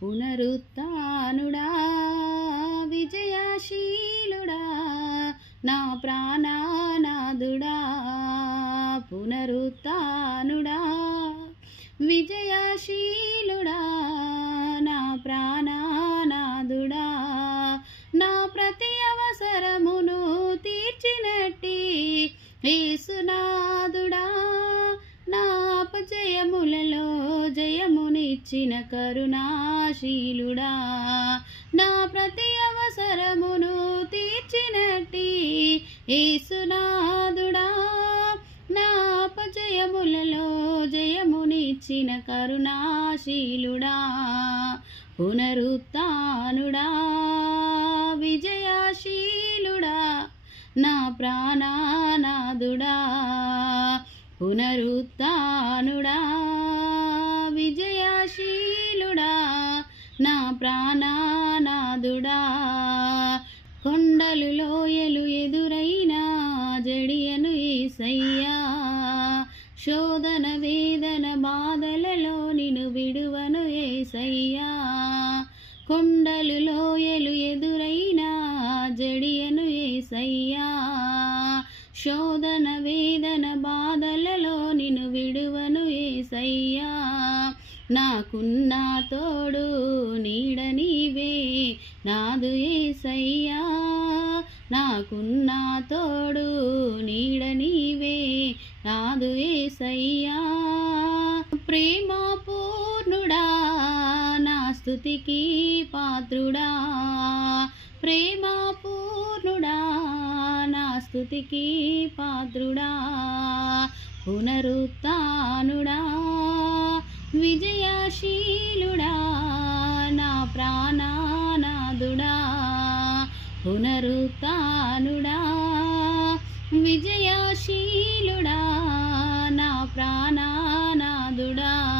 పునరుత్నుడా విజయశీలుడా నా ప్రాణానాదుడా పునరుత్నుడా విజయశీలుడా నా ప్రాణానాదుడా నా ప్రతి అవసరమును తీర్చినట్టి ఏసునాదుడా నా అపజయములలో ఇచ్చిన కరుణాశీలుడా నా ప్రతి అవసరమును తీర్చినట్టి యేసునాదుడా నా అపజయములలో జయమునిచ్చిన కరుణాశీలుడా పునరుత్నుడా విజయాశీలుడా నా ప్రాణానాథుడా పునరుత్నుడా శీలుడా నా ప్రాణానాదుడా కొండలు లోయలు ఎదురైన జడియను ఏసయ్యా. శోధన వేదన బాధలలో నిన్ను విడువను ఏసయ్యా. కొండలు లోయలు ఎదురైన జడియను ఏసయ్యా. శోధన వేదన నాకున్న తోడు నీడ నీవే. నాదు ఏసయ్యా నాకున్న తోడు నీడ నీవే. నాదు ఏసయ్యా ప్రేమ పూర్ణుడా నా స్థుతికి పాత్రుడా. ప్రేమ పూర్ణుడా నా స్థుతికి పాత్రుడా. పునరుత్నుడా పునరుత్నుడా విజయశీలుడా నా ప్రాణానాదుడా.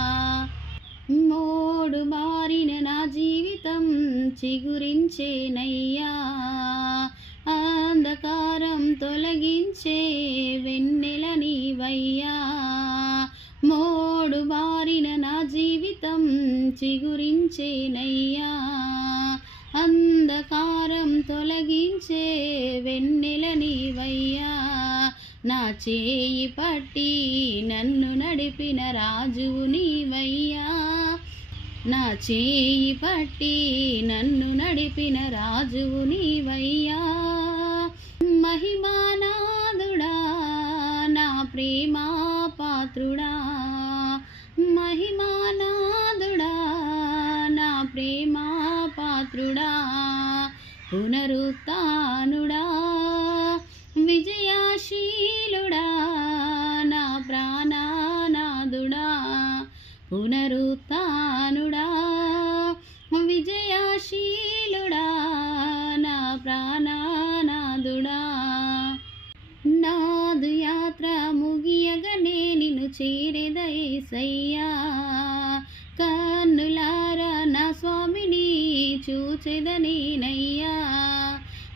మోడు మారిన నా జీవితం చిగురించేనయ్యా అంధకారం తొలగించే వెన్నెల నీవయ్యా. మోడు మారిన నా జీవితం చిగురించేనయ్యా. అంధకారం తొలగించే వెన్నెల నీవయ్యా. నా చేయి పట్టి నన్ను నడిపిన రాజువు నీవయ్యా. నా చేయి పట్టి నన్ను నడిపిన రాజువు నీవయ్యా. మహిమానాదుడా నా ప్రేమా పాత్రుడా పునరుత్నుడా విజయశీలుడా నా ప్రాణానాదుడా పునరుత్నుడా విజయశీలుడా నా ప్రాణానాదుడా నాదు యాత్ర ముగియగనే నిన్ను చేరేదయ్యా కన్నులారా నా స్వామిని చూచెదనేనయ్యా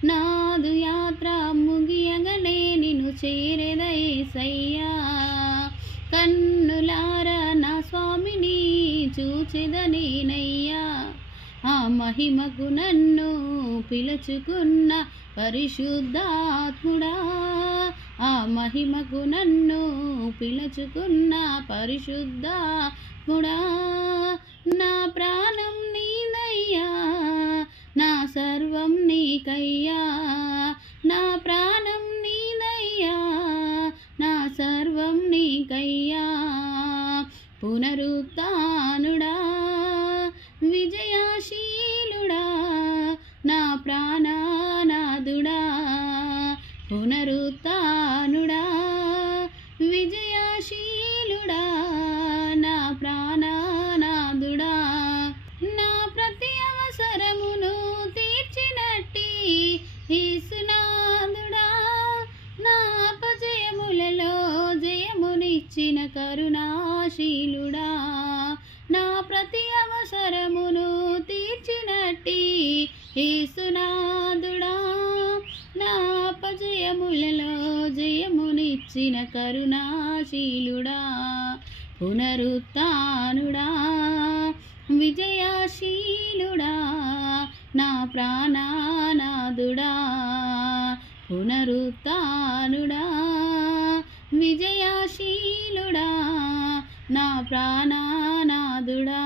నాదు యాత్ర ముగియగనే నిన్ను చేరెదయ్యా కన్నులారా నా స్వామిని చూచెదనేనయ్యా ఆ మహిమకు నన్ను పిలుచుకున్న పరిశుద్ధాత్ముడా. ఆ మహిమకు నన్ను పిలుచుకున్న పరిశుద్ధాత్ముడా. నా ప్రాణం నీదయ్యా. సర్వం నీకయ్యా. నా ప్రాణం నీదయ్యా. నా సర్వం నీకయ్యా. పునరుత్నుడా విజయాశీలుడా. నా ప్రాణానాదుడా పునరు యేసునాథుడా నా అపజయములలో జయమునిచ్చిన కరుణాశీలుడా పునరుత్నుడా విజయాశీలుడా నా ప్రాణనాదుడా పునరుత్నుడా విజయాశీలుడా నా ప్రాణనాదుడా